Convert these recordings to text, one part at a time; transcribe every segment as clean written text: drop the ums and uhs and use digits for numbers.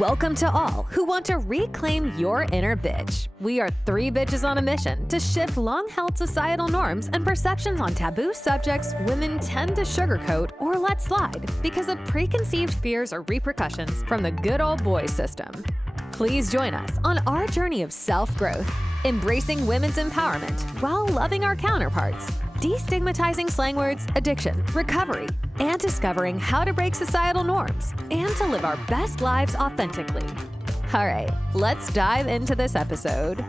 Welcome to all who want to reclaim your inner bitch. We are three bitches on a mission to shift long-held societal norms and perceptions on taboo subjects women tend to sugarcoat or let slide because of preconceived fears or repercussions from the good old boy system. Please join us on our journey of self-growth, embracing women's empowerment while loving our counterparts, destigmatizing slang words, addiction, recovery, and discovering how to break societal norms and to live our best lives authentically. All right, let's dive into this episode.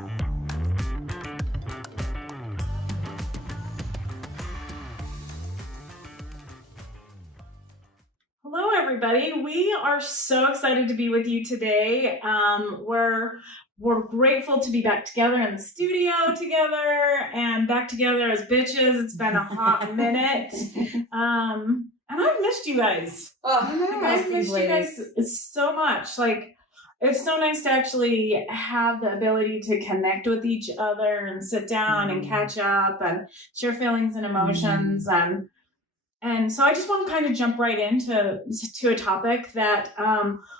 Hello, everybody. We are so excited to be with you today. We're grateful to be back together in the studio together and back together as bitches. It's been a hot minute. And I've missed you guys. I've missed you guys so much. Like, it's so nice to actually have the ability to connect with each other and sit down and catch up and share feelings and emotions. And so I just want to kind of jump right into a topic that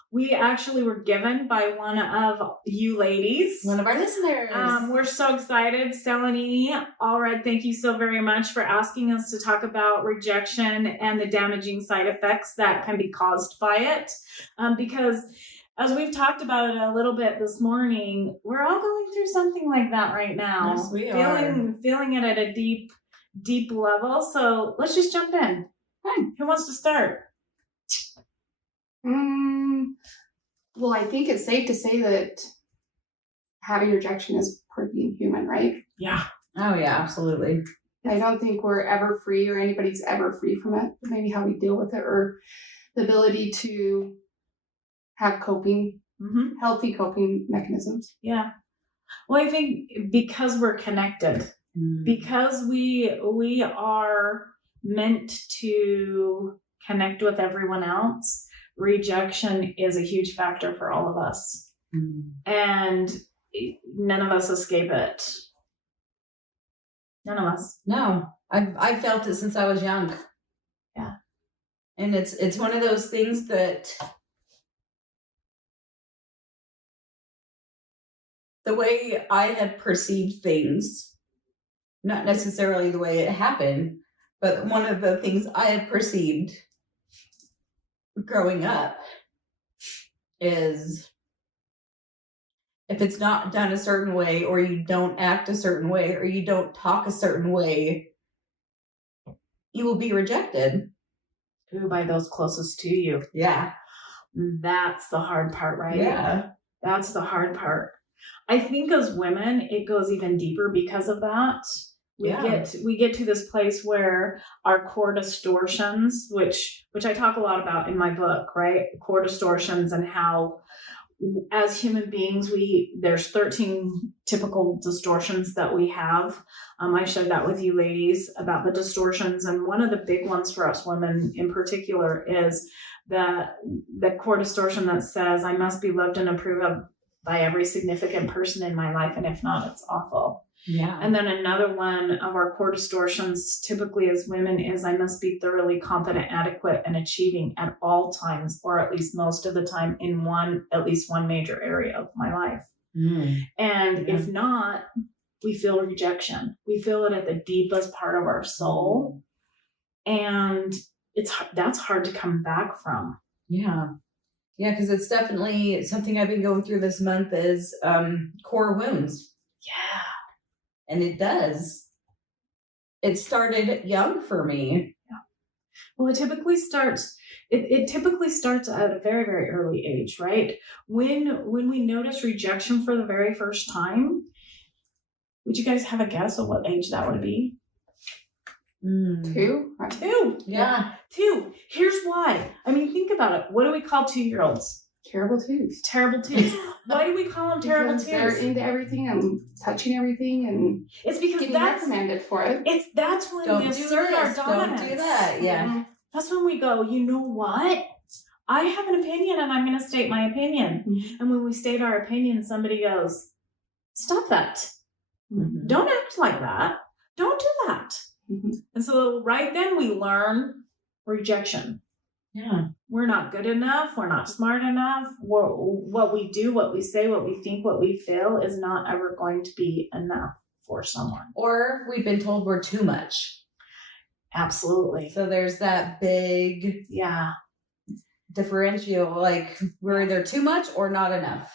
we actually were given by one of you ladies. One of our listeners. We're so excited. Selene Allred, thank you so very much for asking us to talk about rejection and the damaging side effects that can be caused by it. Because as we've talked about it a little bit this morning, we're all going through something like that right now. Yes, we are. Feeling it at a deep level. So let's just jump in. Fine. Who wants to start? Well, I think it's safe to say that having rejection is part of being human, right? Yeah. Oh, yeah, absolutely. I don't think we're ever free or anybody's ever free from it. Maybe how we deal with it or the ability to have healthy coping mechanisms. Yeah. Well, I think because we're connected, because we are meant to connect with everyone else, rejection is a huge factor for all of us. And none of us escape it. None of us. No, I've felt it since I was young. Yeah. And it's one of those things that the way I had perceived things, not necessarily the way it happened, but one of the things I had perceived growing up is if it's not done a certain way, or you don't act a certain way, or you don't talk a certain way, you will be rejected. Who by those closest to you. Yeah. That's the hard part, right? Yeah. That's the hard part. I think as women, it goes even deeper because of that. We get to this place where our core distortions, which I talk a lot about in my book, right? Core distortions and how as human beings, there's 13 typical distortions that we have. I shared that with you ladies about the distortions. And one of the big ones for us women in particular is the core distortion that says, I must be loved and approved of by every significant person in my life. And if not, it's awful. Yeah. And then another one of our core distortions, typically as women, is I must be thoroughly competent, adequate, and achieving at all times, or at least most of the time in at least one major area of my life. And if not, we feel rejection. We feel it at the deepest part of our soul. And that's hard to come back from. Yeah. Yeah, because it's definitely something I've been going through this month is core wounds. Yeah. And it does. It started young for me. Yeah. Well, it typically starts at a very, very early age, right? When we notice rejection for the very first time, would you guys have a guess of what age that would be? 2? 2. Yeah. 2. Here's why. I mean, think about it. What do we call 2-year-olds? Terrible twos. Terrible twos. Why do we call them terrible twos? They're into everything and touching everything and it's because getting that's reprimanded for it. That's when we assert our dominance. Don't do that. Yeah. That's when we go, you know what? I have an opinion and I'm going to state my opinion. And when we state our opinion, somebody goes, stop that. Don't act like that. Don't do that. And so right then we learn rejection. Yeah. We're not good enough. We're not smart enough. What we do, what we say, what we think, what we feel is not ever going to be enough for someone. Or we've been told we're too much. Absolutely. So there's that big differential, like we're either too much or not enough.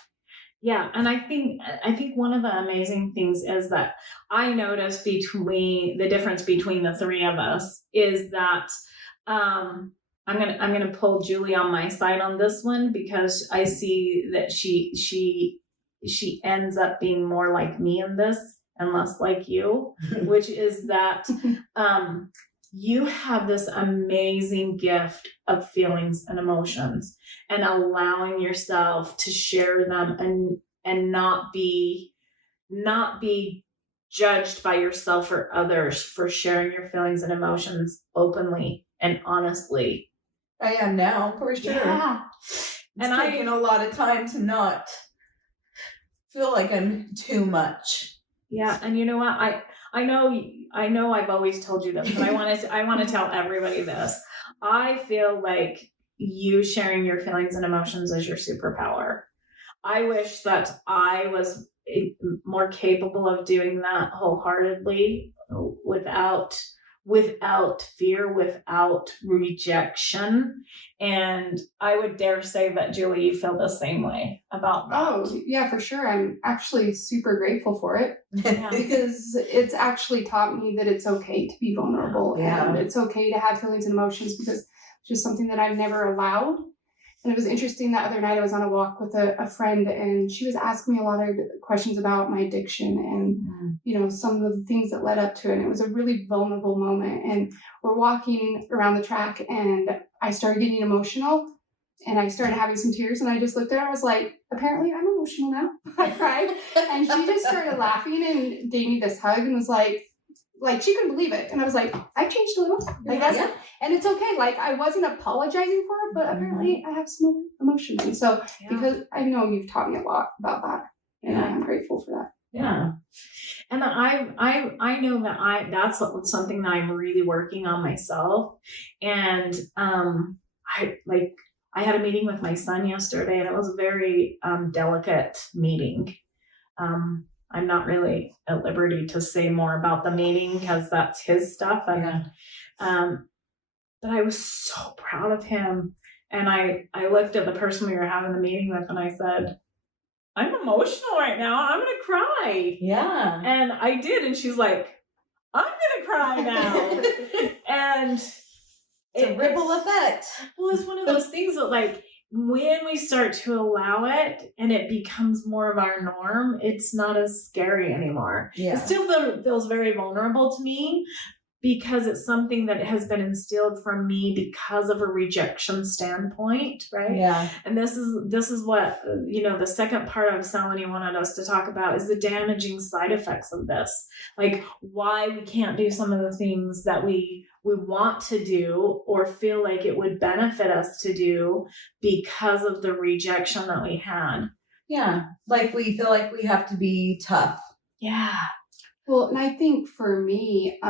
Yeah, and I think one of the amazing things is that I noticed between the difference between the three of us is that I'm gonna pull Julie on my side on this one, because I see that she ends up being more like me in this and less like you, which is that you have this amazing gift of feelings and emotions, and allowing yourself to share them and not be judged by yourself or others for sharing your feelings and emotions openly and honestly. I am now, for sure. Yeah. And I've taken a lot of time to not feel like I'm too much. Yeah, and you know what? I know I've always told you this, but I want to tell everybody this. I feel like you sharing your feelings and emotions is your superpower. I wish that I was more capable of doing that wholeheartedly, without fear, without rejection. And I would dare say that, Julie, you feel the same way about that. Oh, yeah, for sure. I'm actually super grateful for it Yeah. because it's actually taught me that it's okay to be vulnerable and it's okay to have feelings and emotions, because it's just something that I've never allowed. And it was interesting, that other night I was on a walk with a friend, and she was asking me a lot of questions about my addiction and, you know, some of the things that led up to it. And it was a really vulnerable moment. And we're walking around the track, and I started getting emotional, and I started having some tears, and I just looked at her. I was like, apparently I'm emotional now. I cried. And she just started laughing and gave me this hug and was like she couldn't believe it. And I was like, I've changed a little. Like that's and it's okay. Like I wasn't apologizing for it, but apparently I have some emotions. And so because I know you've taught me a lot about that, and I'm grateful for that. Yeah. And I know that that's something that I'm really working on myself. And I had a meeting with my son yesterday, and it was a very delicate meeting. I'm not really at liberty to say more about the meeting because that's his stuff. And but I was so proud of him. And I looked at the person we were having the meeting with, and I said, I'm emotional right now. I'm going to cry. Yeah. And I did. And she's like, I'm going to cry now. And it's a ripple effect. Well, it's one of those things that, like, when we start to allow it and it becomes more of our norm, it's not as scary anymore. Yeah. It still feels very vulnerable to me, because it's something that has been instilled from me because of a rejection standpoint, right? Yeah. And this is what, the second part of Saloni wanted us to talk about is the damaging side effects of this. Like why we can't do some of the things that we want to do or feel like it would benefit us to do because of the rejection that we had. Yeah. Like we feel like we have to be tough. Yeah. Well, and I think for me,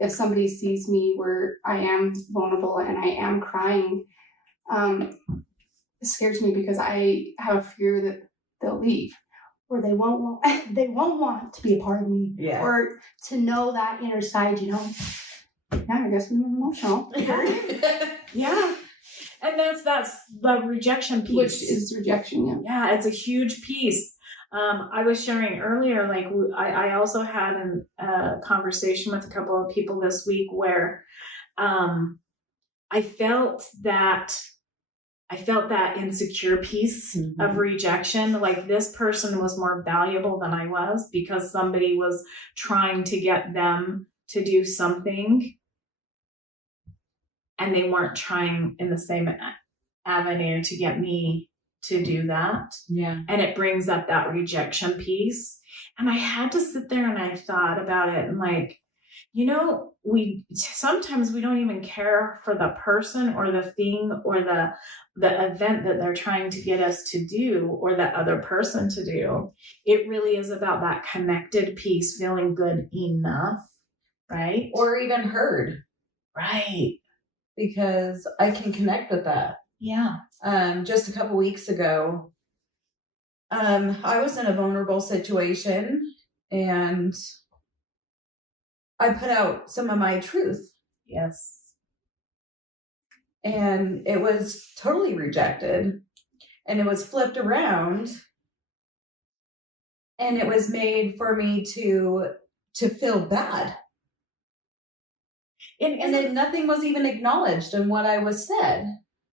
if somebody sees me where I am vulnerable and I am crying, it scares me, because I have a fear that they'll leave, or they won't want to be a part of me, or to know that inner side, Yeah, I guess I'm emotional. Yeah. And that's the rejection piece. Which is rejection, Yeah, it's a huge piece. I was sharing earlier, like I also had a conversation with a couple of people this week where I felt that insecure piece of rejection. Like this person was more valuable than I was because somebody was trying to get them to do something, and they weren't trying in the same avenue to get me to do that. Yeah. And it brings up that rejection piece. And I had to sit there and I thought about it, and like, sometimes we don't even care for the person or the thing or the event that they're trying to get us to do or that other person to do. It really is about that connected piece, feeling good enough, right? Or even heard. Right. because I can connect with that. Yeah. Just a couple weeks ago, I was in a vulnerable situation and I put out some of my truth. Yes. And it was totally rejected. And it was flipped around. And it was made for me to feel bad. And then nothing was even acknowledged in what I was said.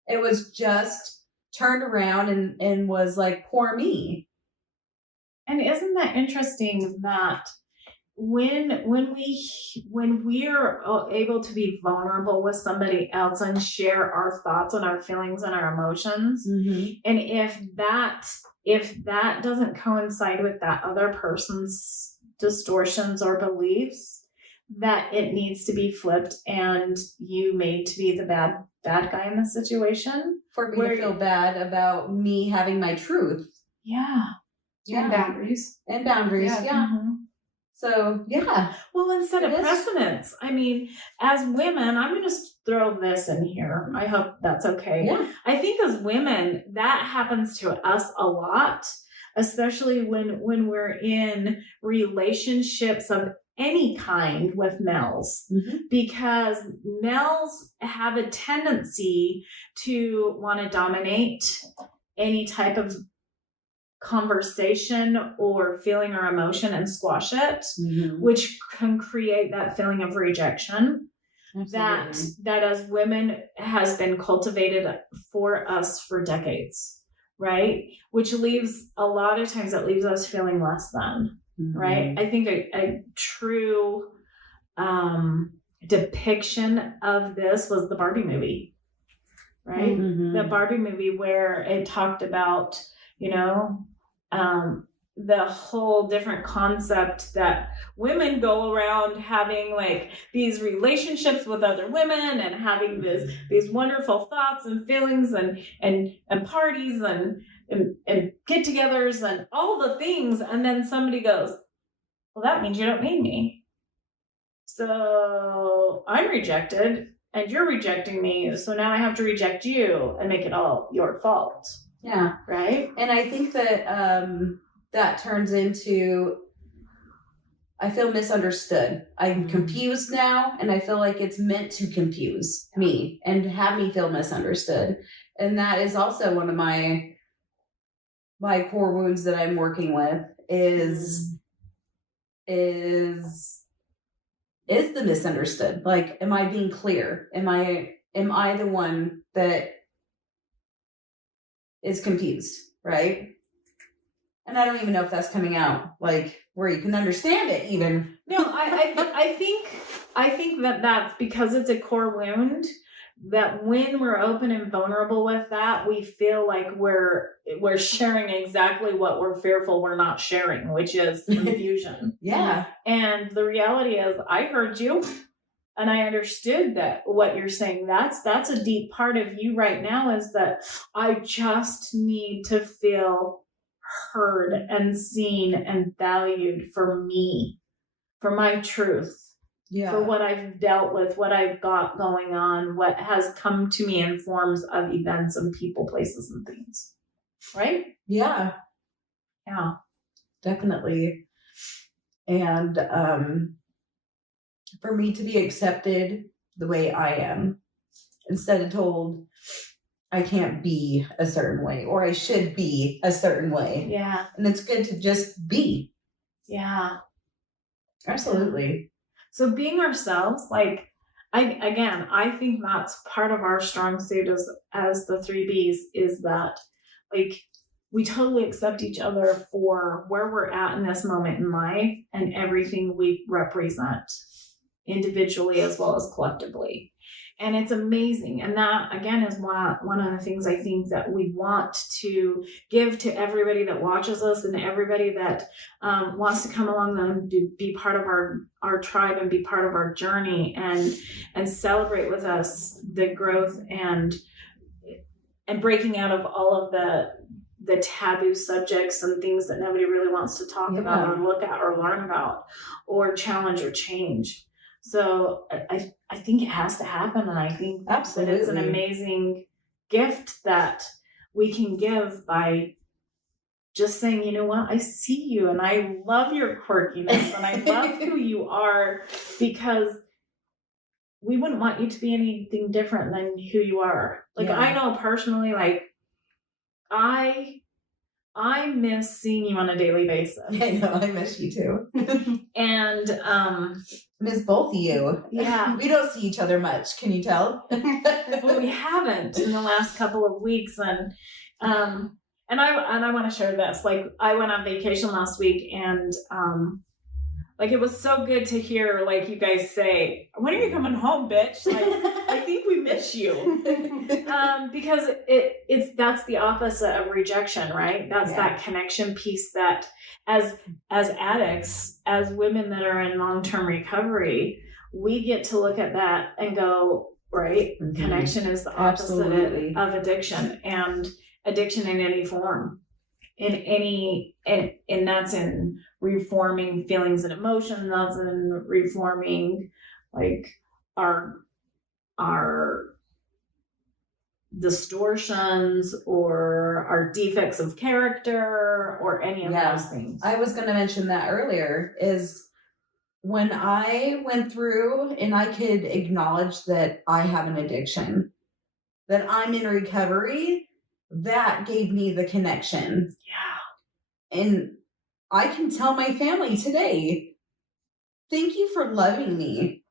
It was just turned around and was like, poor me. And isn't that interesting that when we're able to be vulnerable with somebody else and share our thoughts and our feelings and our emotions, and if that doesn't coincide with that other person's distortions or beliefs, that it needs to be flipped and you made to be the bad guy in the situation. For me to feel bad about me having my truth. Yeah. And boundaries. And boundaries, yeah. Mm-hmm. So, yeah. Well, instead of precedents, I mean, as women, I'm going to throw this in here. I hope that's okay. Yeah. I think as women, that happens to us a lot, especially when we're in relationships of any kind with males, because males have a tendency to want to dominate any type of conversation or feeling or emotion and squash it, which can create that feeling of rejection. Absolutely. that as women has been cultivated for us for decades, right? Which leaves a lot of times it leaves us feeling less than. Right. I think a true depiction of this was the Barbie movie, right? The Barbie movie where it talked about, the whole different concept that women go around having like these relationships with other women and having these wonderful thoughts and feelings and parties and get-togethers and all the things, and then somebody goes, well, that means you don't need me. So I'm rejected and you're rejecting me, so now I have to reject you and make it all your fault. Yeah. Right? And I think that that turns into, I feel misunderstood. I'm confused now, and I feel like it's meant to confuse me and have me feel misunderstood. And that is also one of my core wounds that I'm working with is the misunderstood. Like, am I being clear? Am I the one that is confused, right? And I don't even know if that's coming out, like, where you can understand it even. No, I think that that's because it's a core wound, that when we're open and vulnerable with that, we feel like we're sharing exactly what we're fearful we're not sharing, which is confusion. Yeah. And the reality is, I heard you and I understood that what you're saying, that's a deep part of you right now, is that I just need to feel heard and seen and valued for me, for my truth. Yeah. For what I've dealt with, what I've got going on, what has come to me in forms of events and people, places, and things. Right? Yeah. Yeah. Definitely. And for me to be accepted the way I am, instead of told I can't be a certain way or I should be a certain way. Yeah. And it's good to just be. Yeah. Absolutely. So being ourselves, like, I think that's part of our strong suit as the 3Bs, is that, like, we totally accept each other for where we're at in this moment in life and everything we represent individually as well as collectively. And it's amazing. And that, again, is one of the things I think that we want to give to everybody that watches us and everybody that wants to come along and be part of our tribe and be part of our journey and celebrate with us the growth and breaking out of all of the taboo subjects and things that nobody really wants to talk about or look at or learn about or challenge or change. So I think it has to happen, and I think that it's an Absolutely. amazing gift that we can give by just saying, you know what, I see you and I love your quirkiness and I love who you are, because we wouldn't want you to be anything different than who you are. Like, Yeah. I know personally, like, I miss seeing you on a daily basis. I know, I miss you too. And Miss both of you. Yeah. We don't see each other much, can you tell? well, we haven't in the last couple of weeks, and I want to share this. Like, I went on vacation last week, and like, it was so good to hear, like, you guys say, "When are you coming home, bitch?" Like, I think we miss you, because that's the opposite of rejection, right? That's that connection piece that, as addicts, as women that are in long-term recovery, we get to look at that and go, right? Mm-hmm. Connection is the opposite of addiction, and addiction in any form, and that's in reforming feelings and emotions. That's in reforming, like, our distortions or our defects of character or any of those things. I was going to mention that earlier, is when I went through and I could acknowledge that I have an addiction, that I'm in recovery, that gave me the connection. Yeah. And I can tell my family today, thank you for loving me.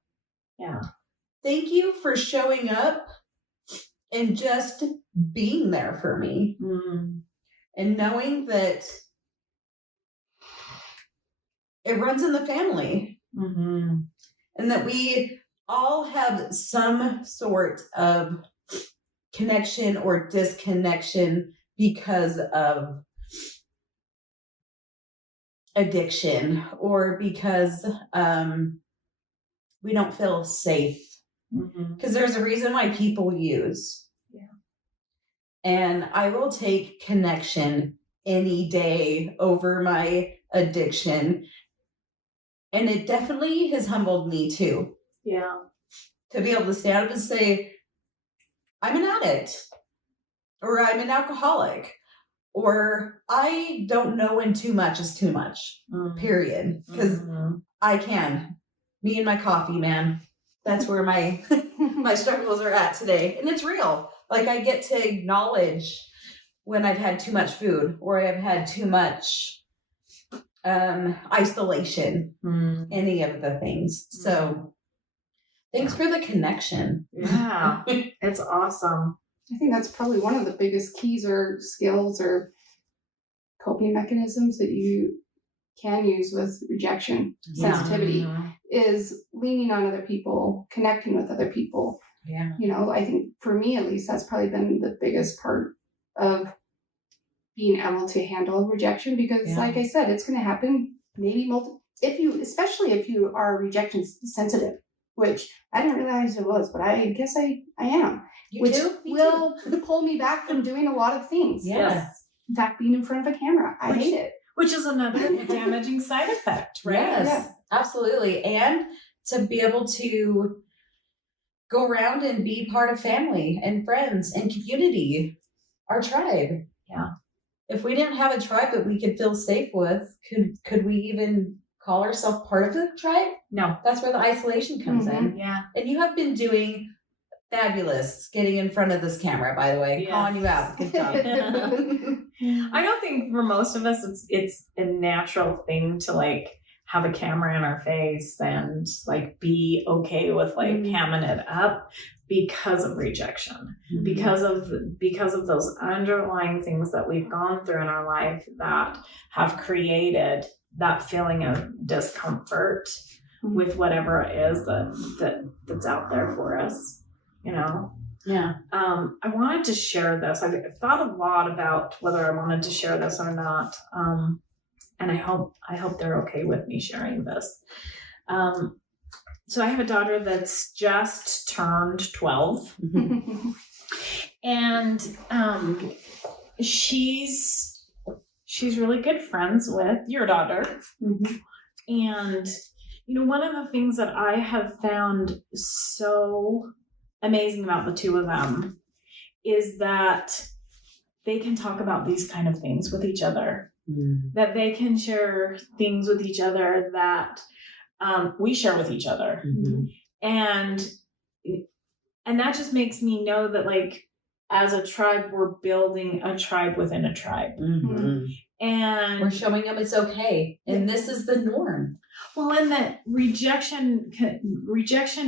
Yeah. Thank you for showing up and just being there for me. Mm. And knowing that it runs in the family. Mm-hmm. And that we all have some sort of connection or disconnection because of addiction, or because we don't feel safe. Because there's a reason why people use. Yeah. And I will take connection any day over my addiction. And it definitely has humbled me too. Yeah. To be able to stand up and say, I'm an addict, or I'm an alcoholic, or I don't know when too much is too much, period. Because I can. Me and my coffee, man. That's where my my struggles are at today. And it's real. Like, I get to acknowledge when I've had too much food, or I've had too much isolation, any of the things. So thanks for the connection. Yeah. It's awesome. I think that's probably one of the biggest keys or skills or coping mechanisms that you can use with rejection, sensitivity, is leaning on other people, connecting with other people. Yeah. You know, I think for me, at least, that's probably been the biggest part of being able to handle rejection, because like I said, it's going to happen maybe especially if you are rejection sensitive, which I didn't realize it was, but I guess I am. You which do? Me will pull me back from doing a lot of things. Yes. In fact, being in front of a camera, I hate it. Which is another damaging side effect, right? Yes, absolutely. And to be able to go around and be part of family and friends and community, our tribe. Yeah. If we didn't have a tribe that we could feel safe with, could we even call ourselves part of the tribe? No. That's where the isolation comes in. Yeah. And you have been doing fabulous getting in front of this camera, by the way. Yes. Calling you out. Good job. I don't think for most of us it's a natural thing to, like, have a camera in our face and, like, be okay with, like, hamming it up because of rejection, because of those underlying things that we've gone through in our life that have created that feeling of discomfort with whatever it is that's out there for us, you know? Yeah. I wanted to share this. I've thought a lot about whether I wanted to share this or not. And I hope they're okay with me sharing this. So I have a daughter that's just turned 12. And she's really good friends with your daughter. And, one of the things that I have found so amazing about the two of them is that they can talk about these kind of things with each other, that they can share things with each other that we share with each other. And that just makes me know that, like, as a tribe, we're building a tribe within a tribe. And we're showing them it's okay. And this is the norm. Well, and that rejection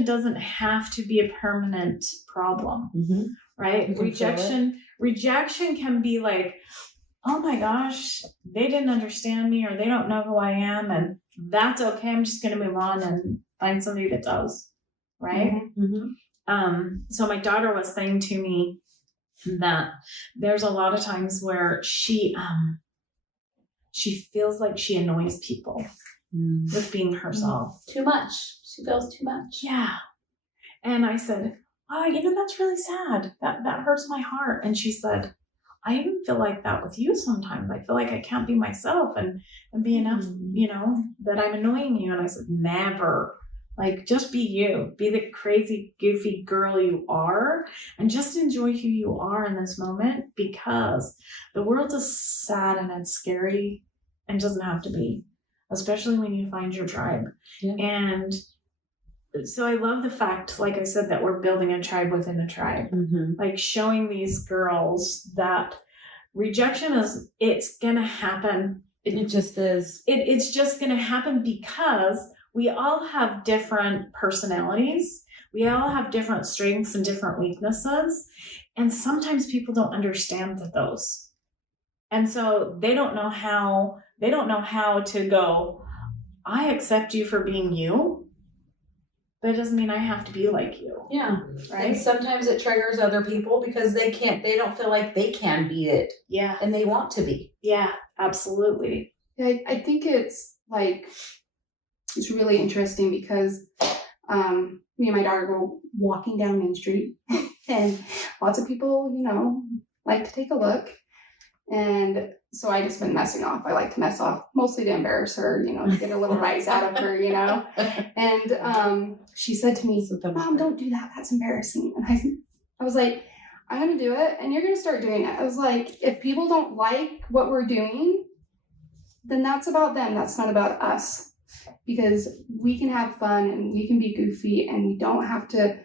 doesn't have to be a permanent problem, right? Rejection can be like, oh my gosh, they didn't understand me, or they don't know who I am, and that's okay. I'm just going to move on and find somebody that does, right? So my daughter was saying to me that there's a lot of times where she feels like she annoys people with being herself. Too much. She feels too much. Yeah. And I said, wow, that's really sad. That hurts my heart. And she said, I even feel like that with you sometimes. I feel like I can't be myself and be enough, that I'm annoying you. And I said, never. Like, just be you. Be the crazy, goofy girl you are, and just enjoy who you are in this moment, because the world is sad and it's scary and doesn't have to be, especially when you find your tribe. Yeah. And so I love the fact, like I said, that we're building a tribe within a tribe, like showing these girls that rejection it's going to happen. It just is. It's just going to happen because we all have different personalities. We all have different strengths and different weaknesses. And sometimes people don't understand those. And so they don't know how to go, I accept you for being you, but it doesn't mean I have to be like you. Yeah. Right. And sometimes it triggers other people because they don't feel like they can be it. Yeah. And they want to be. Yeah, absolutely. Yeah, I think it's like, it's really interesting because me and my daughter go walking down Main Street and lots of people, like to take a look. And so I just been messing off. I like to mess off, mostly to embarrass her, to get a little rise out of her, And she said to me, Mom, don't do that. That's embarrassing. And I was like, I'm going to do it and you're going to start doing it. I was like, if people don't like what we're doing, then that's about them. That's not about us. Because we can have fun and we can be goofy and we don't have to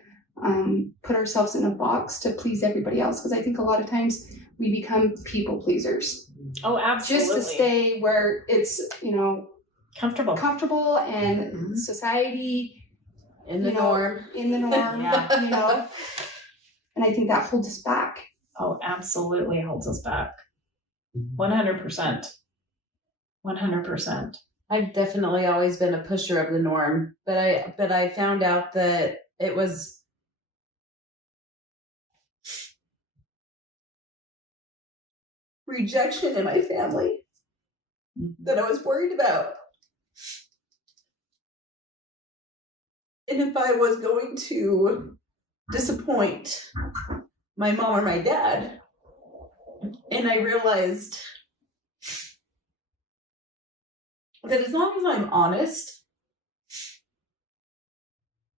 put ourselves in a box to please everybody else. Because I think a lot of times we become people pleasers. Oh, absolutely. Just to stay where it's, comfortable and society. In the norm. Yeah. And I think that holds us back. Oh, absolutely holds us back. 100%. 100%. I've definitely always been a pusher of the norm, but I found out that it was rejection in my family that I was worried about. And if I was going to disappoint my mom or my dad, and I realized that as long as I'm honest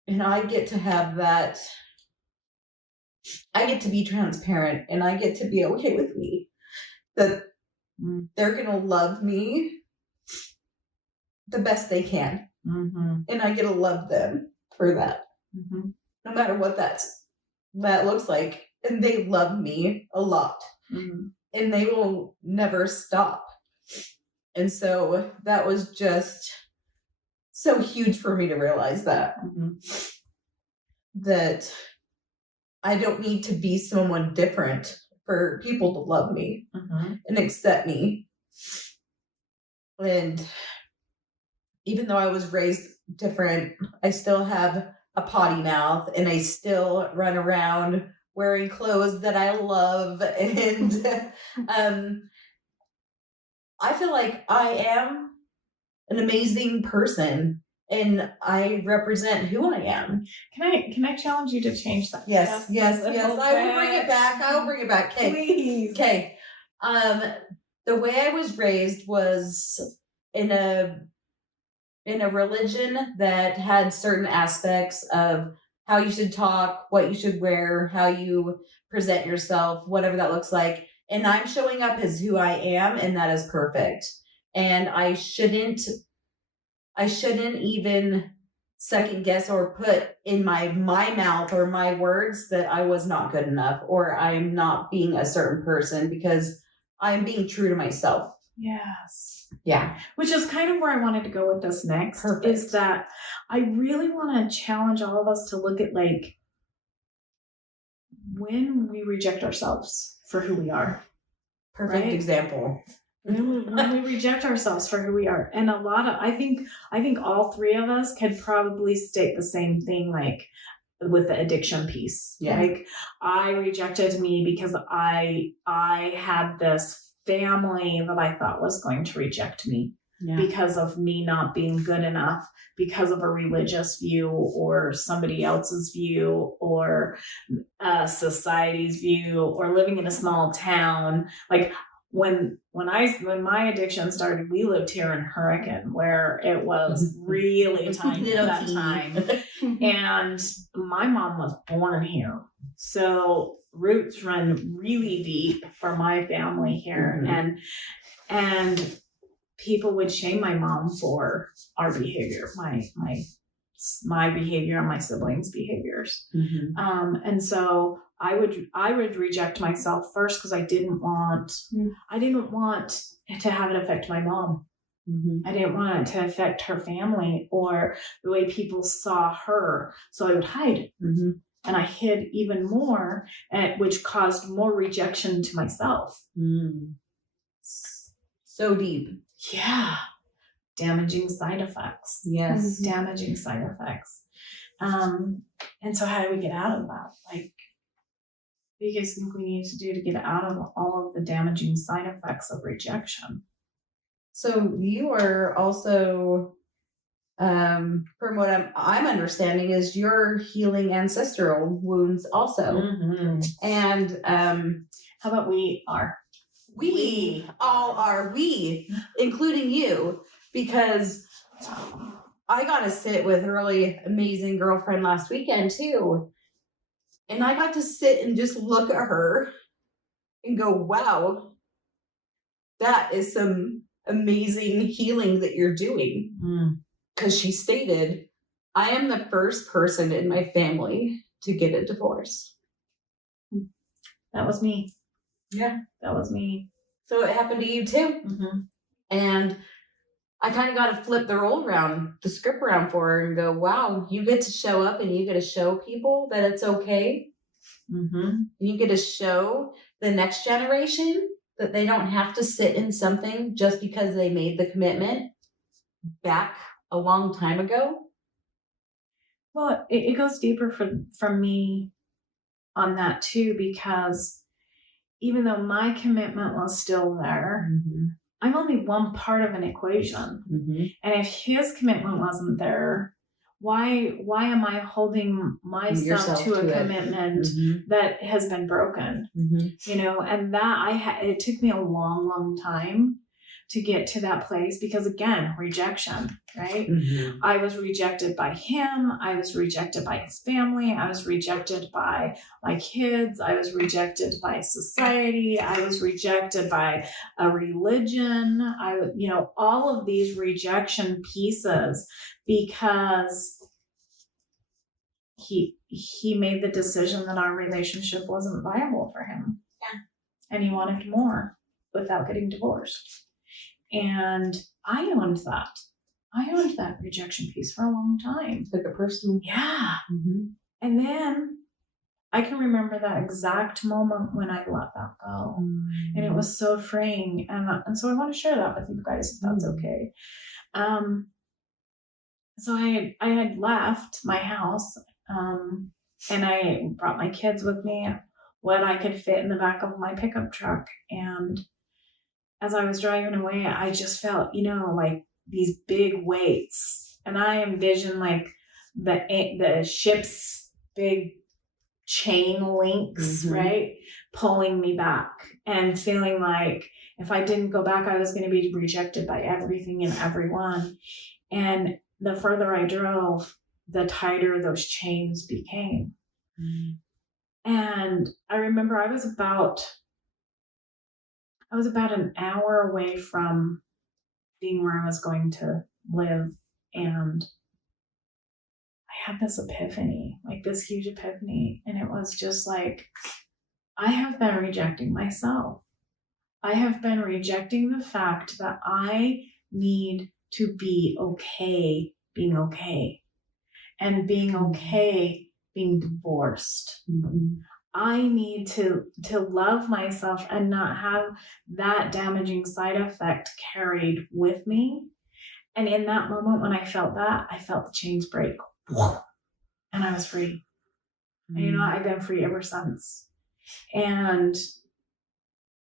and I get to have that, I get to be transparent and I get to be okay with me, that they're going to love me the best they can. And I get to love them for that, no matter what that looks like. And they love me a lot and they will never stop. And so that was just so huge for me to realize that I don't need to be someone different for people to love me and accept me. And even though I was raised different, I still have a potty mouth and I still run around wearing clothes that I love. And I feel like I am an amazing person and I represent who I am. Can I challenge you to change that? Yes. I will bring it back. Okay. Please. Okay. The way I was raised was in a in a religion that had certain aspects of how you should talk, what you should wear, how you present yourself, whatever that looks like. And I'm showing up as who I am, and that is perfect. And I shouldn't even second guess or put in my mouth or my words that I was not good enough or I'm not being a certain person, because I'm being true to myself. Yes. Yeah. Which is kind of where I wanted to go with this next. Perfect. Is that I really want to challenge all of us to look at like when we reject ourselves for who we are. Perfect Right? example. When we reject ourselves for who we are. And a lot of, I think all three of us could probably state the same thing, like with the addiction piece. Yeah. Like I rejected me because I had this family that I thought was going to reject me because of me not being good enough, because of a religious view or somebody else's view or society's view or living in a small town. Like when my addiction started, we lived here in Hurricane, where it was really tiny at that time. And my mom was born here. So roots run really deep for my family here. And people would shame my mom for our behavior, my behavior and my siblings' behaviors. And so I would reject myself first because I didn't want to have it affect my mom. I didn't want it to affect her family or the way people saw her. So I would hide. And I hid even more, which caused more rejection to myself. So deep. Yeah. Damaging side effects. Yes. Damaging side effects. And so how do we get out of that? Like, what do you guys think we need to do to get out of all of the damaging side effects of rejection? So you are also, from what I'm understanding, is you're healing ancestral wounds also. And how about we are? We all are, including you, because I got to sit with a really amazing girlfriend last weekend too. And I got to sit and just look at her and go, wow, that is some amazing healing that you're doing. Because she stated, I am the first person in my family to get a divorce. That was me. Yeah. That was me. So it happened to you too. And I kind of got to flip the script around for her and go, wow, you get to show up and you get to show people that it's okay. You get to show the next generation that they don't have to sit in something just because they made the commitment back a long time ago. Well, it goes deeper for me on that too, because even though my commitment was still there, I'm only one part of an equation. And if his commitment wasn't there, why am I holding myself to a commitment that has been broken? You know, and that it took me a long, long time to get to that place, because again, rejection, right? I was rejected by him. I was rejected by his family. I was rejected by my kids. I was rejected by society. I was rejected by a religion. All of these rejection pieces, because he made the decision that our relationship wasn't viable for him. And he wanted more without getting divorced. And I owned that. I owned that rejection piece for a long time. Took it personally. Yeah. And then I can remember that exact moment when I let that go. And it was so freeing. And so I want to share that with you guys, if that's okay. So I had left my house, and I brought my kids with me, what I could fit in the back of my pickup truck. And as I was driving away, I just felt, like these big weights. And I envisioned like the ship's big chain links, right? Pulling me back and feeling like if I didn't go back, I was going to be rejected by everything and everyone. And the further I drove, the tighter those chains became. And I remember I was about an hour away from being where I was going to live, and I had this epiphany, like this huge epiphany, and it was just like, I have been rejecting myself. I have been rejecting the fact that I need to be okay being okay, and being okay being divorced. I need to love myself and not have that damaging side effect carried with me. And in that moment when I felt that, I felt the chains break. And I was free. And I've been free ever since. And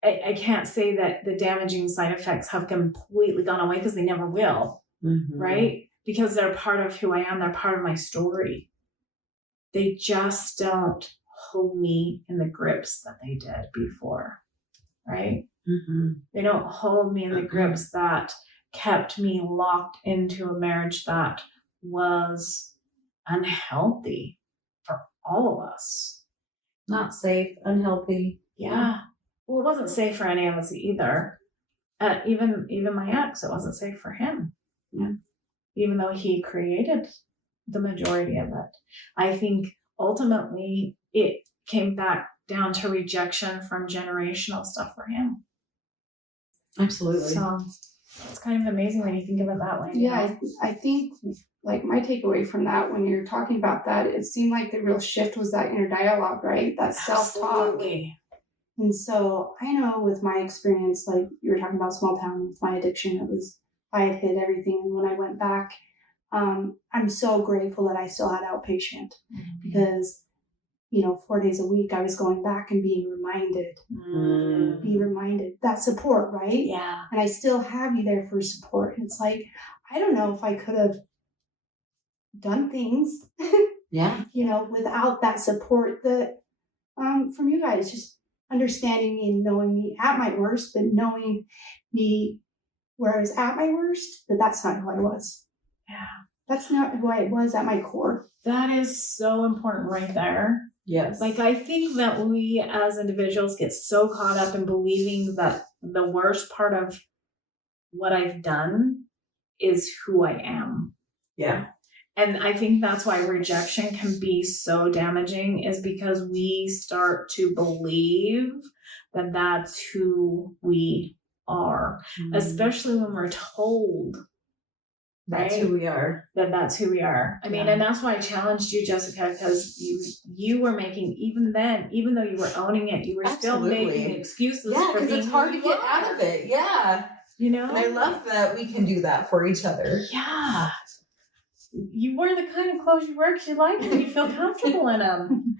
I can't say that the damaging side effects have completely gone away, because they never will, right? Because they're part of who I am. They're part of my story. They just don't hold me in the grips that they did before, right? They don't hold me in the grips that kept me locked into a marriage that was unhealthy for all of us. Not safe, unhealthy. Yeah. Well, it wasn't safe for any of us either. Even my ex, it wasn't safe for him. Yeah. Even though he created the majority of it. I think ultimately it came back down to rejection from generational stuff for him. Absolutely. So it's kind of amazing when you think of it that way. Yeah, I think like my takeaway from that, when you're talking about that, it seemed like the real shift was that inner dialogue, right? That self-talk. Absolutely. And so I know with my experience, like you were talking about small town with my addiction, I had hit everything. And when I went back, I'm so grateful that I still had outpatient, because 4 days a week I was going back and being reminded that support, right? Yeah. And I still have you there for support. And it's like, I don't know if I could have done things, without that support that, from you guys, just understanding me and knowing me at my worst, but knowing me where I was at my worst, that's not who I was. Yeah. That's not who I was at my core. That is so important right there. Yes. Like, I think that we as individuals get so caught up in believing that the worst part of what I've done is who I am. Yeah. And I think that's why rejection can be so damaging, is because we start to believe that that's who we are, especially when we're told That's who we are. That's who we are. I mean, and that's why I challenged you, Jessica, because you were making, even though you were owning it, you were still making excuses. Yeah, because it's hard to get out of it. Yeah. And I love that we can do that for each other. Yeah. You wear the kind of clothes you wear because you like them and you feel comfortable in them.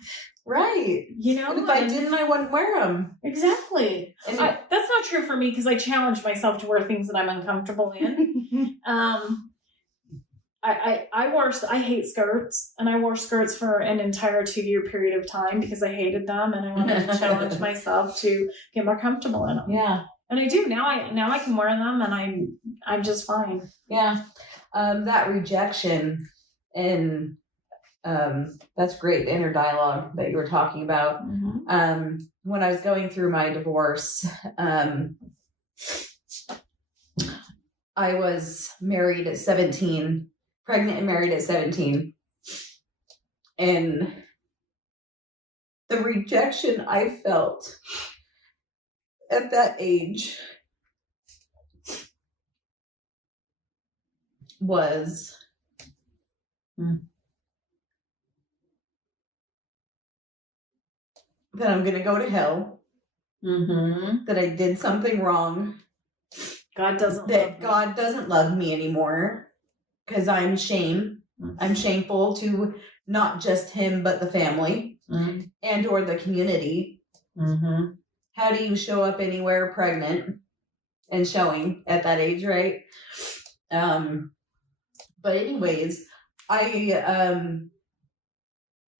Right. And if I didn't, I wouldn't wear them. Exactly. And that's not true for me, because I challenge myself to wear things that I'm uncomfortable in. I hate skirts, and I wore skirts for an entire 2-year period of time because I hated them, and I wanted to challenge myself to get more comfortable in them. Yeah. And I do now. I can wear them, and I'm just fine. Yeah. That rejection, and that's great, the inner dialogue that you were talking about. When I was going through my divorce, I was married at 17, pregnant and married at 17. And the rejection I felt at that age was that I'm going to go to hell, that I did something wrong, God doesn't love me anymore, because I'm shameful to not just him but the family and or the community. How do you show up anywhere pregnant and showing at that age, right? But anyways, I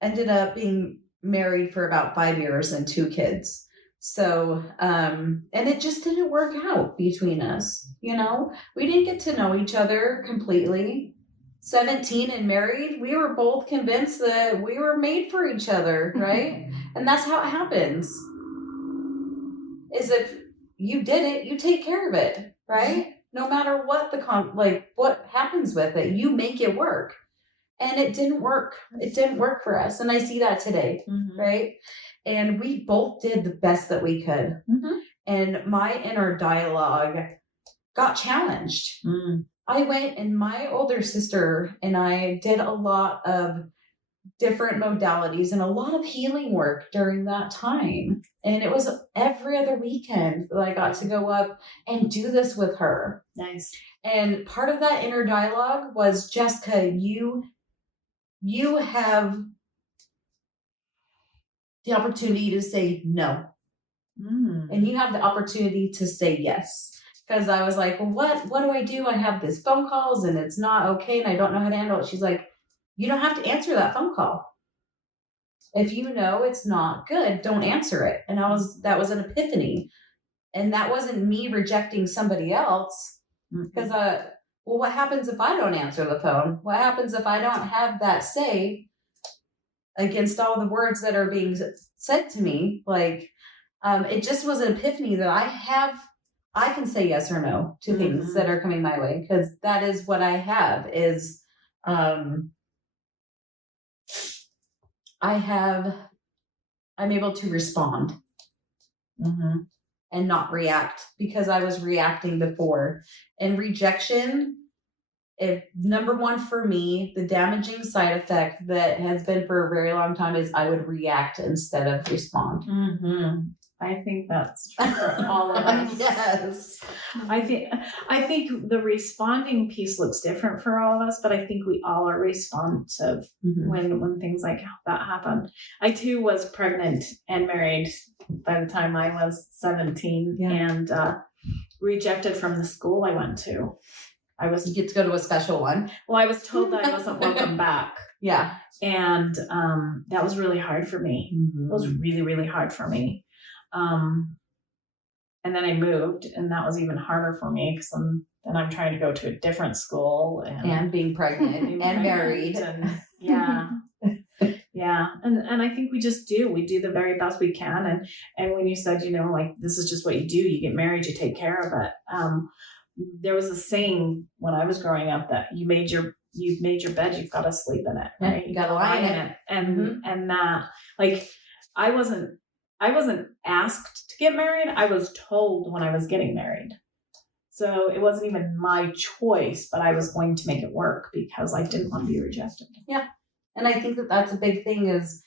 ended up being married for about 5 years and 2 kids. So, and it just didn't work out between us. You know, we didn't get to know each other completely. 17 and married, we were both convinced that we were made for each other, right? And that's how it happens. Is if you did it, you take care of it, right? No matter what what happens with it, you make it work. And it didn't work. It didn't work for us. And I see that today, right? And we both did the best that we could. And my inner dialogue got challenged. I went, and my older sister and I did a lot of different modalities and a lot of healing work during that time. And it was every other weekend that I got to go up and do this with her. Nice. And part of that inner dialogue was, Jessica, you have the opportunity to say no. And you have the opportunity to say yes. Because I was like, well, what do I do? I have these phone calls and it's not okay and I don't know how to handle it. She's like, you don't have to answer that phone call. If you know it's not good, don't answer it. And that was an epiphany. And that wasn't me rejecting somebody else. Because, well, what happens if I don't answer the phone? What happens if I don't have that say against all the words that are being said to me? Like, it just was an epiphany that I can say yes or no to things that are coming my way, because that is what I have is, I'm able to respond and not react, because I was reacting before. And rejection, number one for me, the damaging side effect that has been for a very long time is I would react instead of respond. I think that's true for all of us. Yes. I think the responding piece looks different for all of us, but I think we all are responsive when things like that happen. I too was pregnant and married by the time I was 17 and rejected from the school I went to. You get to go to a special one. Well, I was told that I wasn't welcome back. Yeah. And that was really hard for me. It was really, really hard for me. And then I moved, and that was even harder for me because then I'm trying to go to a different school and being pregnant and married. And yeah. And I think we do the very best we can. And when you said, like, this is just what you do, you get married, you take care of it. There was a saying when I was growing up that you've made your bed, you've got to sleep in it, right? You got to lie in it. And that, like, I wasn't asked to get married. I was told when I was getting married. So it wasn't even my choice, but I was going to make it work because I didn't want to be rejected. Yeah. And I think that that's a big thing is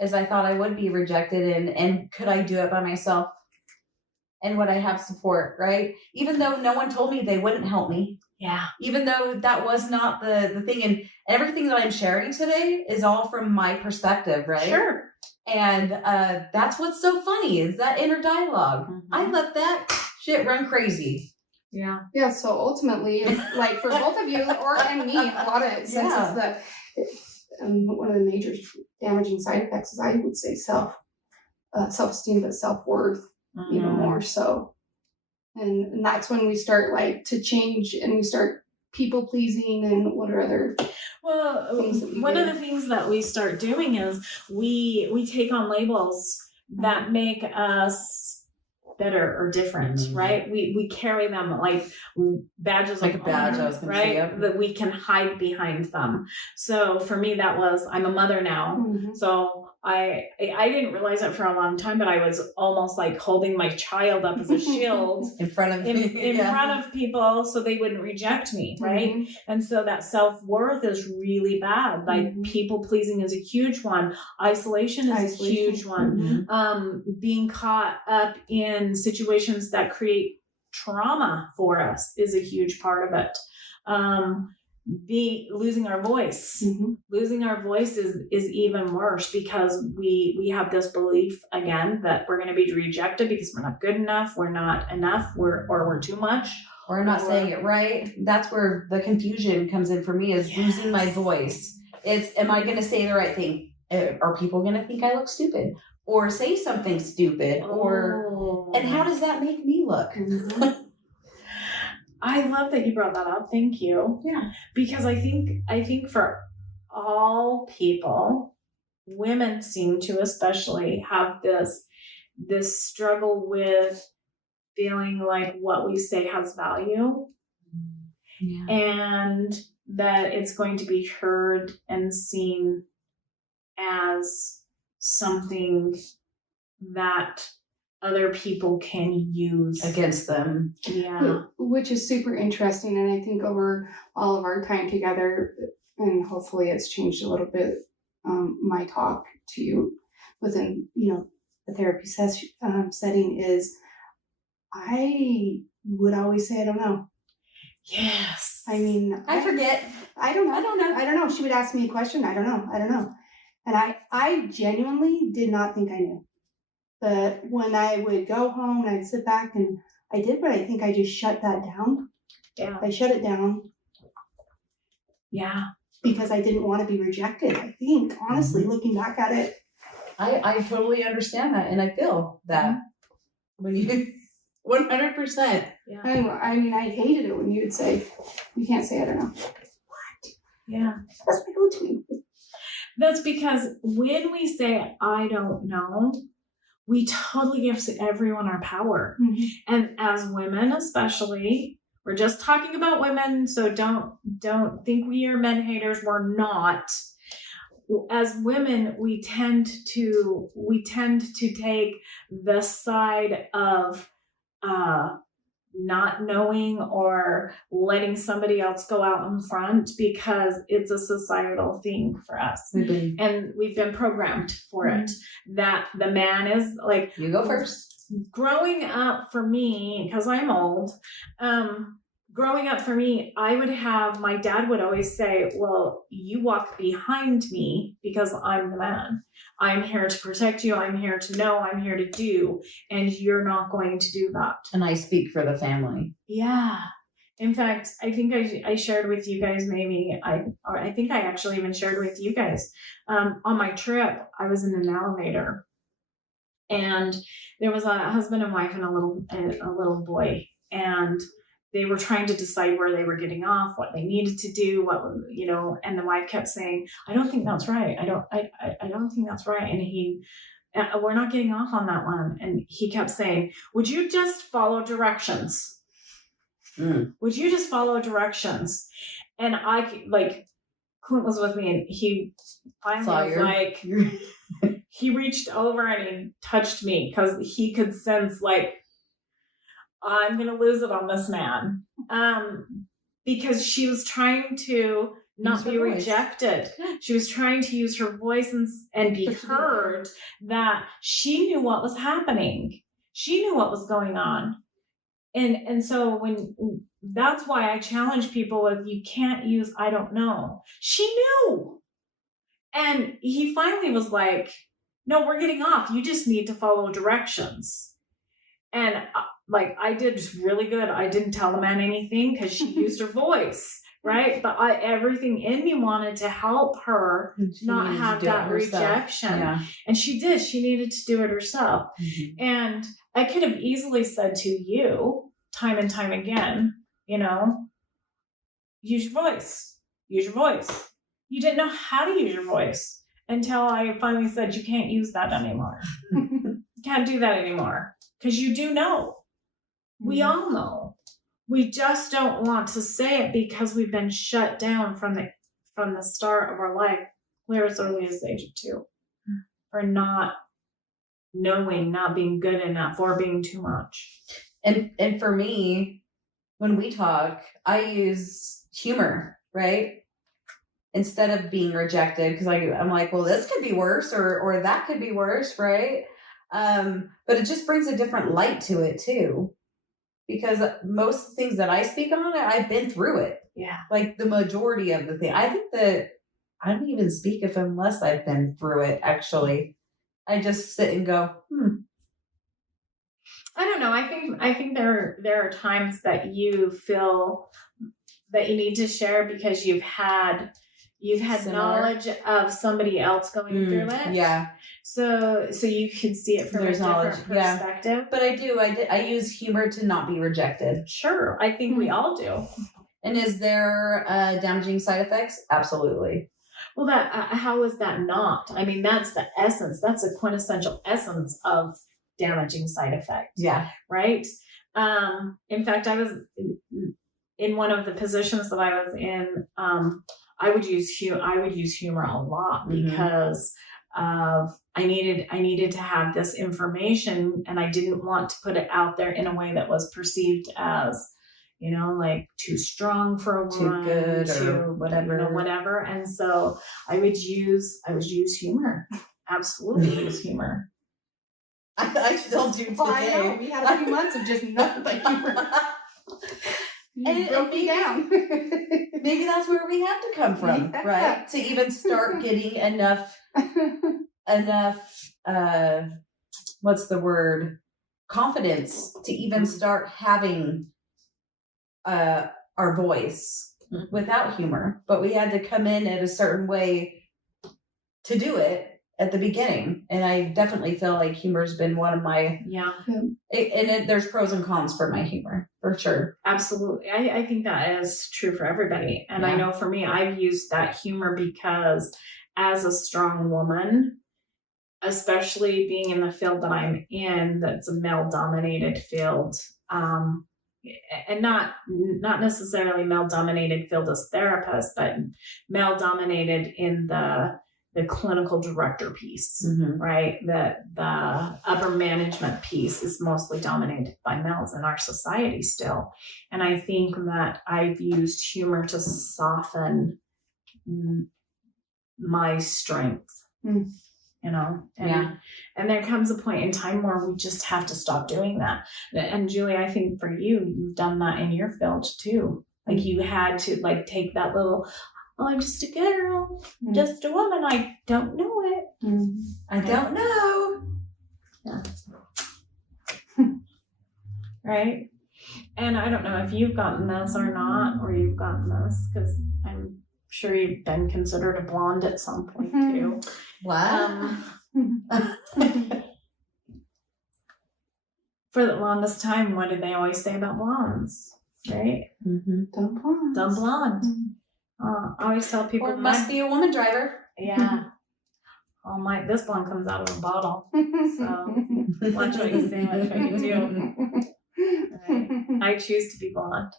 I thought I would be rejected and could I do it by myself? And would I have support, right? Even though no one told me they wouldn't help me. Yeah. Even though that was not the thing. And everything that I'm sharing today is all from my perspective, right? Sure. And that's what's so funny is that inner dialogue. I let that shit run crazy. Yeah. Yeah. So ultimately, like for both of you and me, a lot of senses that one of the major damaging side effects is, I would say, self-esteem, but self-worth even more so. And that's when we start to change and we start people pleasing and what are other one of the things that we start doing is we take on labels that make us better or different, right? We carry them like badges of honor, right? That we can hide behind them. So for me, that was, I'm a mother now. So I didn't realize it for a long time, but I was almost like holding my child up as a shield in front of front of people so they wouldn't reject me, right? And so that self-worth is really bad. Like people pleasing is a huge one. Isolation is a huge one. Being caught up in situations that create trauma for us is a huge part of it. Losing our voice. Losing our voice is even worse because we have this belief again that we're going to be rejected because we're not good enough, we're not enough, we're too much, or not saying it right. That's where the confusion comes in for me, is losing my voice. It's, am I going to say the right thing? Are people going to think I look stupid? or say something stupid and how does that make me look? I love that you brought that up. Thank you. Yeah. Because I think for all people, women seem to especially have this struggle with feeling like what we say has value. Yeah. And that it's going to be heard and seen as something that other people can use against them. Yeah. Which is super interesting. And I think over all of our time together, and hopefully it's changed a little bit, my talk to you within, the therapy setting is I would always say, I don't know. Yes. I mean, I forget. I don't know. She would ask me a question. I don't know. And I genuinely did not think I knew. But when I would go home and I'd sit back and I did, but I think I just shut that down. Yeah. I shut it down. Yeah. Because I didn't want to be rejected. I think, honestly, looking back at it. I totally understand that. And I feel that when you 100%. Yeah. I mean, I hated it when you would say, you can't say I don't know. What? Yeah. That's my go-to. That's because when we say I don't know, we totally give everyone our power. Mm-hmm. And as women especially, we're just talking about women, so don't think we are men haters. We're not. As women, we tend to take the side of not knowing or letting somebody else go out in front because it's a societal thing for us. Mm-hmm. And we've been programmed for it. That the man is like... You go first. Growing up for me, because I'm old, growing up for me, my dad would always say, well, you walk behind me because I'm the man. I'm here to protect you. I'm here to know. I'm here to do. And you're not going to do that. And I speak for the family. Yeah. In fact, I think I shared with you guys, I think I actually even shared with you guys, on my trip, I was in an elevator and there was a husband and wife and a little boy, and they were trying to decide where they were getting off, what they needed to do, and the wife kept saying, I don't think that's right. I don't think that's right. And we're not getting off on that one. And he kept saying, would you just follow directions? Would you just follow directions? And Clint was with me and he finally was he reached over and he touched me because he could sense I'm going to lose it on this man. Because she was trying to not be rejected. She was trying to use her voice and be heard, that she knew what was happening. She knew what was going on. And so that's why I challenge people with, you can't use, I don't know. She knew. And he finally was like, no, we're getting off. You just need to follow directions. And I did really good. I didn't tell the man anything because she used her voice, right? But everything in me wanted to help her not have that rejection. Yeah. And she did. She needed to do it herself. Mm-hmm. And I could have easily said to you time and time again, use your voice. Use your voice. You didn't know how to use your voice until I finally said, you can't use that anymore. You can't do that anymore. Because you do know. We all know. We just don't want to say it because we've been shut down from the start of our life, clear as early as the age of 2, for not knowing, not being good enough, or being too much. And for me, when we talk, I use humor, right? Instead of being rejected, because I'm like, well, this could be worse, or that could be worse, right? But it just brings a different light to it too, because most of the things that I speak on, I've been through it. Yeah. Like the majority of the thing. I think that I don't even speak if unless I've been through it, actually. I just sit and go, I don't know. I think there are times that you feel that you need to share because you've had You've had Similar. knowledge of somebody else going through it. Yeah. So you can see it from There's a different knowledge, yeah. perspective. But I use humor to not be rejected. Sure, I think we all do. And is there damaging side effects? Absolutely. Well, that how is that not? I mean, that's the essence. That's a quintessential essence of damaging side effect. Yeah. Right. In fact, I was in one of the positions that I was in. I would use humor a lot because I needed to have this information, and I didn't want to put it out there in a way that was perceived as, like too strong for a woman, too good, or whatever, whatever. And so I would use humor. Absolutely use humor. I still do today. I know. We had a few months of just nothing but humor. You broke me down. Maybe that's where we had to come from, right? To even start getting enough, what's the word? Confidence to even start having our voice without humor. But we had to come in at a certain way to do it at the beginning. And I definitely feel like humor's been one of my, there's pros and cons for my humor, for sure. Absolutely. I think that is true for everybody. And I know for me, I've used that humor because as a strong woman, especially being in the field that I'm in, that's a male-dominated field, and not necessarily male-dominated field as therapists, but male-dominated in the clinical director piece, right? The upper management piece is mostly dominated by males in our society still. And I think that I've used humor to soften my strength, and there comes a point in time where we just have to stop doing that. And Julie, I think for you've done that in your field too. Like you had to take that little, oh, I'm just a girl, just a woman. I don't know it. I don't know. Yeah. Right? And I don't know if you've gotten this or not, or you've gotten this, because I'm sure you've been considered a blonde at some point too. Wow. For the longest time, what did they always say about blondes? Right? Dumb blonde. Dumb blonde. I always tell people, or must be a woman driver. Yeah. Oh this blonde comes out of a bottle. So watch what you say, watch what you do. Right? I choose to be blonde.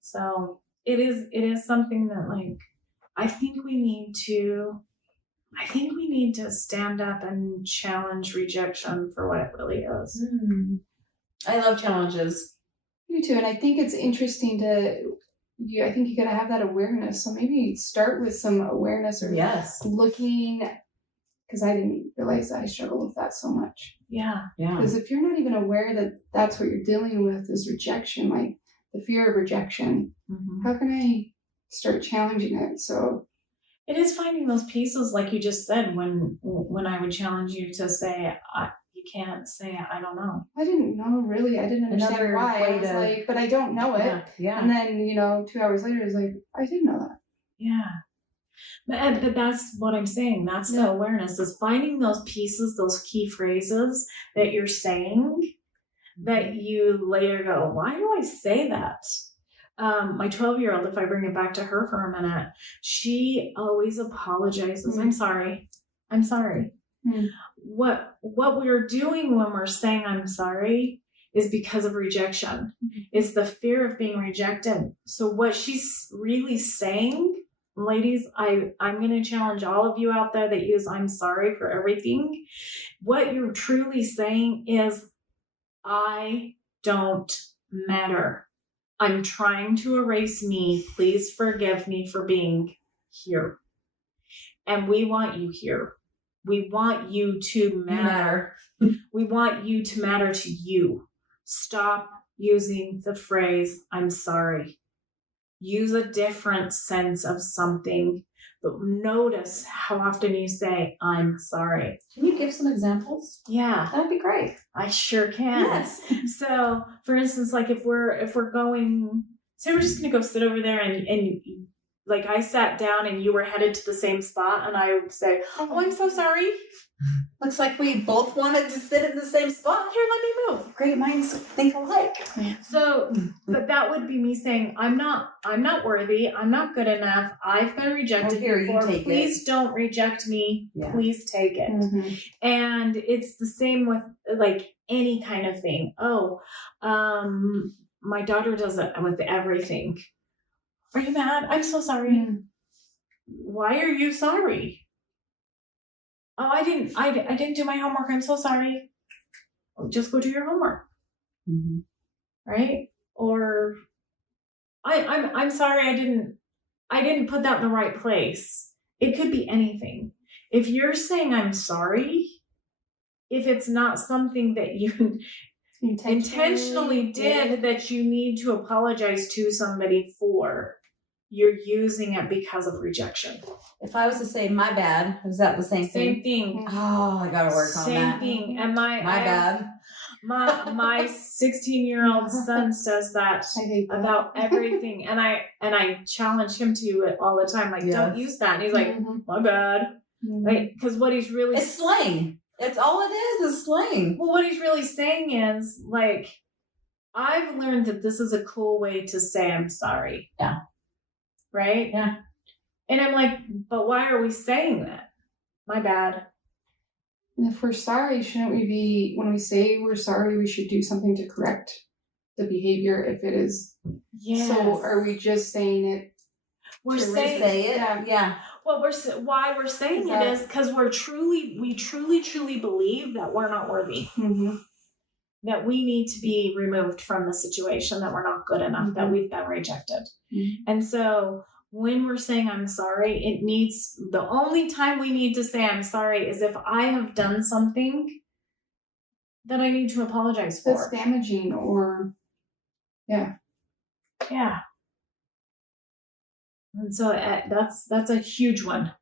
So it is something that I think we need to stand up and challenge rejection for what it really is. I love challenges. You too, and I think it's interesting I think you gotta have that awareness. So maybe start with some awareness or looking, because I didn't realize that I struggle with that so much. Yeah. Because if you're not even aware that that's what you're dealing with is rejection, like the fear of rejection, how can I start challenging it? So it is finding those pieces, like you just said, when I would challenge you to say, you can't say, I don't know. I didn't know, really. I didn't understand why. I was but I don't know it. Yeah. And then, 2 hours later, it's like, I didn't know that. Yeah. But that's what I'm saying. That's the awareness, is finding those pieces, those key phrases that you're saying that you later go, why do I say that? My 12-year-old, if I bring it back to her for a minute, she always apologizes. I'm sorry. What we're doing when we're saying I'm sorry is because of rejection. It's the fear of being rejected. So what she's really saying, ladies, I'm going to challenge all of you out there that use I'm sorry for everything. What you're truly saying is, I don't matter. I'm trying to erase me. Please forgive me for being here. And we want you here. We want you to matter. We want you to matter to you. Stop using the phrase, I'm sorry. Use a different sense of something, but notice how often you say, I'm sorry. Can you give some examples? Yeah. That'd be great. I sure can. Yes. So, for instance, if we're going, say we're just going to go sit over there and like I sat down and you were headed to the same spot, and I would say, "Oh, I'm so sorry. Looks like we both wanted to sit in the same spot. Here, let me move." Great minds think alike. So, but that would be me saying, I'm not worthy. I'm not good enough. I've been rejected Here, you before. take Please don't reject me. Yeah. Please take it. Mhm. And it's the same with like any kind of thing. Oh, my daughter does it with everything. Are you mad? I'm so sorry. Mhm. Why are you sorry? Oh, I didn't do my homework. I'm so sorry. Oh, just go do your homework. Mhm. Right? Or I'm sorry I didn't put that in the right place. It could be anything. If you're saying I'm sorry, if it's not something that you intentionally did that you need to apologize to somebody for, you're using it because of rejection. If I was to say my bad, is that the same Same thing? thing. Oh, I gotta work on Same that. thing. And My bad. My 16-year-old son says that I hate that. about everything, and I challenge him to it all the time. Like, don't Yes. use that. And he's like, Mhm. my bad. Mhm. Like, because what he's really It's slang. It's all it is slang. well, what he's really saying is like, I've learned that this is a cool way to say I'm sorry. Yeah. Right? Yeah. And I'm like, but why are we saying that? My bad. And if we're sorry, shouldn't we be, when we say we're sorry, we should do something to correct the behavior if it is? Yes. So are we just saying it? We're to saying Say it. Yeah. Yeah. well, why we're saying it is because we truly believe that we're not worthy. Mm-hmm. That we need to be removed from the situation, that we're not good enough, that we've been rejected. Mhm. And so when we're saying I'm sorry, the only time we need to say I'm sorry is if I have done something that I need to apologize for. That's damaging or, Yeah. And so that's a huge one.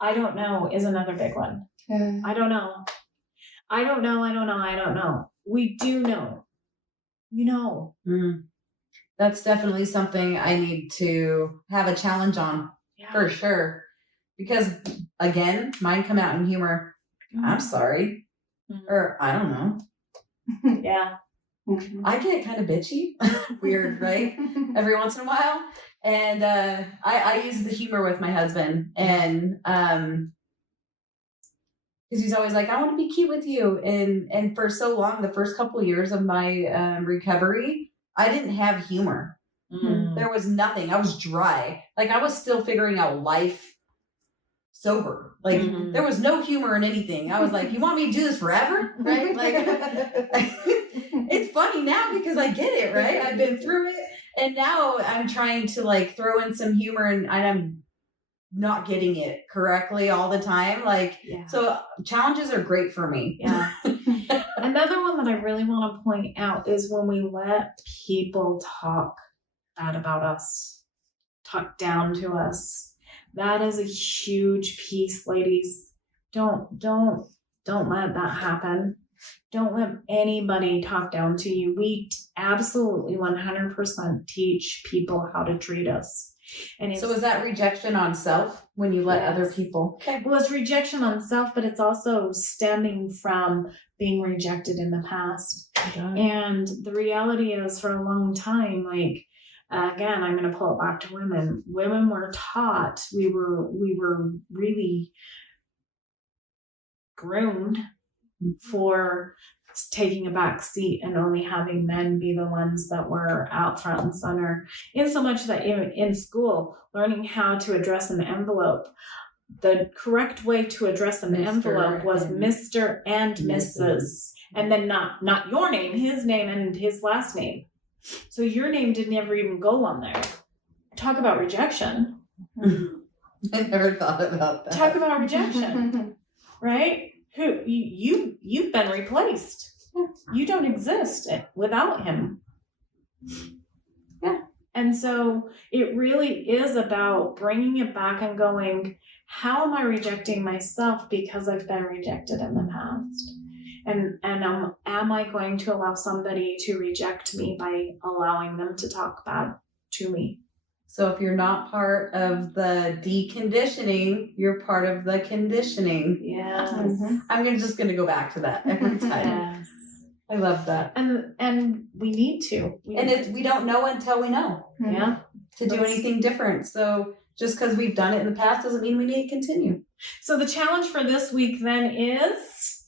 I don't know is another big one. I don't know. We do know. We know. Mm. That's definitely something I need to have a challenge on Yeah. for sure. Because again, mine come out in humor. I'm sorry. Mhm. Or I don't know. Yeah. Mhm. I get kind of bitchy. Weird, right? Every once in a while. And I use the humor with my husband. And because he's always like, I want to be cute with you. And for so long, the first couple of years of my recovery, I didn't have humor. Mm. There was nothing. I was dry. Like I was still figuring out life sober. Like Mhm. there was no humor in anything. I was like, you want me to do this forever? Right? Like it's funny now because I get it, right? I've been through it. And now I'm trying to like throw in some humor and I'm not getting it correctly all the time. Like, Yeah. so challenges are great for me. Yeah. Another one that I really want to point out is when we let people talk bad about us, talk down to us. That is a huge piece, ladies. Don't let that happen. Don't let anybody talk down to you. We absolutely 100% teach people how to treat us. And So is that rejection on self when you let other Yes. people? Okay. Well, it's rejection on self, but it's also stemming from being rejected in the past. And the reality is, for a long time, like, again, I'm going to pull it back to women. Women were taught, we were really groomed for taking a back seat and only having men be the ones that were out front and center. In so much that in school, learning how to address an envelope, the correct way to address an Mr. envelope was and Mr. and Mrs. Mrs. And then not your name, his name and his last name. So your name didn't ever even go on there. Talk about rejection. I never thought about that. Talk about rejection, right? You've been replaced. You don't exist without him. Yeah. And so it really is about bringing it back and going, how am I rejecting myself because I've been rejected in the past? And am I going to allow somebody to reject me by allowing them to talk bad to me? So if you're not part of the deconditioning, you're part of the conditioning. Yes. I'm just gonna go back to that every time. Yes. I love that. And we need to. We don't know until we know Yeah. to do anything different. So just because we've done it in the past doesn't mean we need to continue. So the challenge for this week then is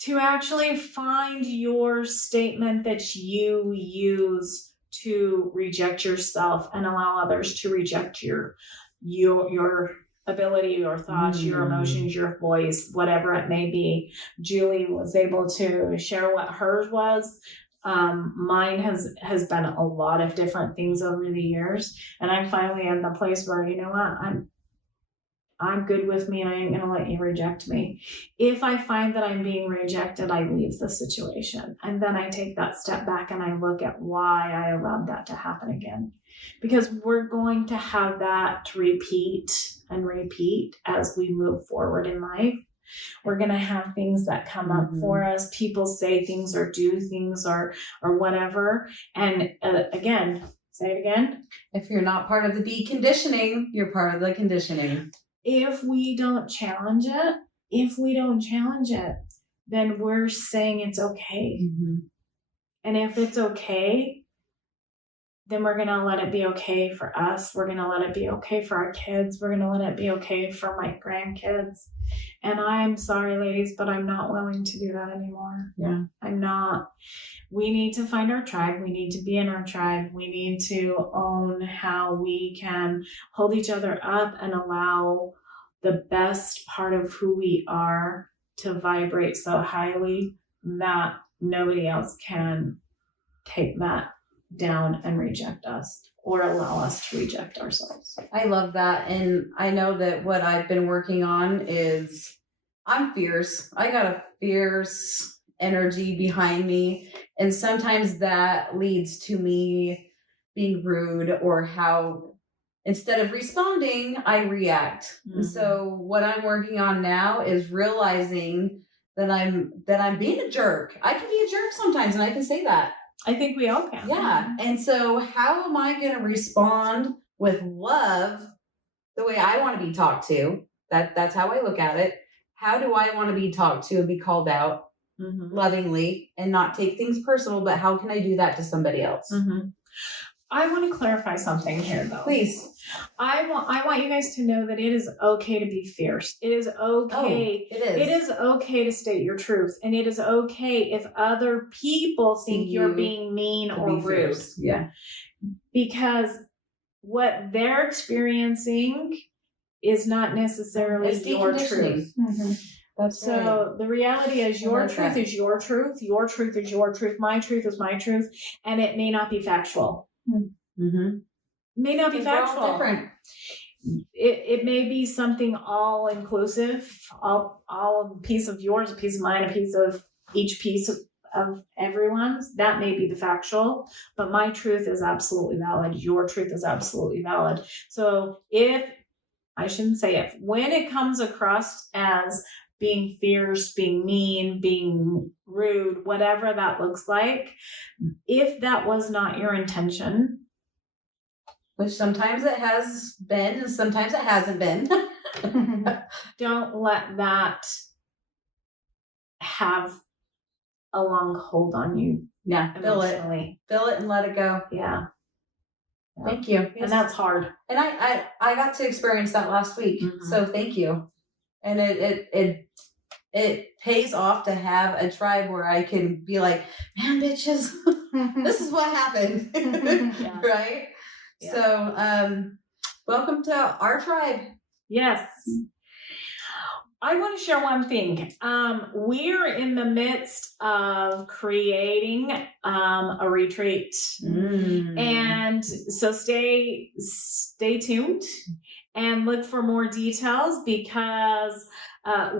to actually find your statement that you use to reject yourself and allow others to reject your ability, your thoughts, your emotions, your voice, whatever it may be. Julie was able to share what hers was. Mine has been a lot of different things over the years, and I'm finally in the place where, you know what, I'm good with me and I ain't going to let you reject me. If I find that I'm being rejected, I leave the situation. And then I take that step back and I look at why I allowed that to happen again. Because we're going to have that repeat and repeat as we move forward in life. We're going to have things that come up for us. People say things or do things or whatever. And again, say it again. If you're not part of the deconditioning, you're part of the conditioning. If we don't challenge it, then we're saying it's okay. And if it's okay, then we're going to let it be okay for us. We're going to let it be okay for our kids. We're going to let it be okay for my grandkids. And I'm sorry, ladies, but I'm not willing to do that anymore. Yeah. I'm not. We need to find our tribe. We need to be in our tribe. We need to own how we can hold each other up and allow the best part of who we are to vibrate so highly that nobody else can take that down and reject us or allow us to reject ourselves. I love that. And I know that what I've been working on is I'm fierce. I got a fierce energy behind me. And sometimes that leads to me being rude or how instead of responding, I react. And so what I'm working on now is realizing that I'm being a jerk. I can be a jerk sometimes and I can say that. I think we all can. Yeah. And so how am I going to respond with love the way I want to be talked to? That's how I look at it. How do I want to be talked to and be called out lovingly and not take things personal? But how can I do that to somebody else? I want to clarify something here, though. Please. I want you guys to know that it is okay to be fierce. It is okay. It is. It is okay to state your truth, and it is okay if other people think you're being mean or rude. Yeah. Because what they're experiencing is not necessarily your truth. That's so right. The reality is your truth is your truth. Your truth is your truth. My truth is my truth, and it may not be factual. May not be factual. All different. It may be something all inclusive, all a piece of yours, a piece of mine, a piece of each piece of everyone's. That may be the factual, but my truth is absolutely valid. Your truth is absolutely valid. So when it comes across as being fierce, being mean, being rude, whatever that looks like, if that was not your intention, which sometimes it has been and sometimes it hasn't been. don't let that have a long hold on you. Yeah, feel it and let it go. Yeah. Thank you. And that's hard. And I got to experience that last week. So thank you. And it pays off to have a tribe where I can be like, man, bitches, this is what happened. Right? Yeah. So, welcome to our tribe. Yes. I want to share one thing. We're in the midst of creating a retreat. And so stay tuned. and look for more details because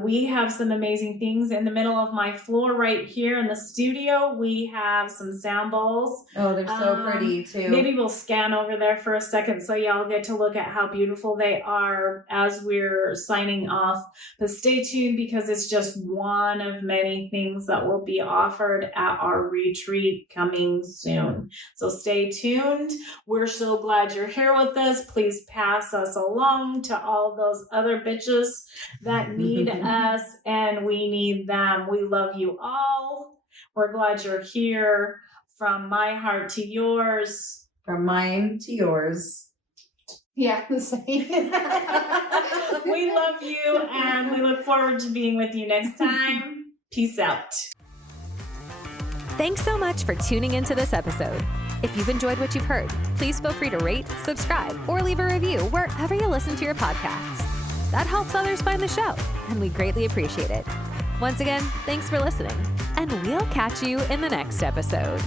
we have some amazing things in the middle of my floor right here in the studio. We have some sound bowls. Oh, they're so pretty too. Maybe we'll scan over there for a second so y'all get to look at how beautiful they are as we're signing off. But stay tuned because it's just one of many things that will be offered at our retreat coming soon. So stay tuned. We're so glad you're here with us. Please pass us along to all those other bitches that need us, and we need them. We love you all. We're glad you're here. From my heart to yours. From mine to yours. Yeah, the same. We love you, and we look forward to being with you next time. Peace out. Thanks so much for tuning into this episode. If you've enjoyed what you've heard, please feel free to rate, subscribe, or leave a review wherever you listen to your podcasts. That helps others find the show, and we greatly appreciate it. Once again, thanks for listening, and we'll catch you in the next episode.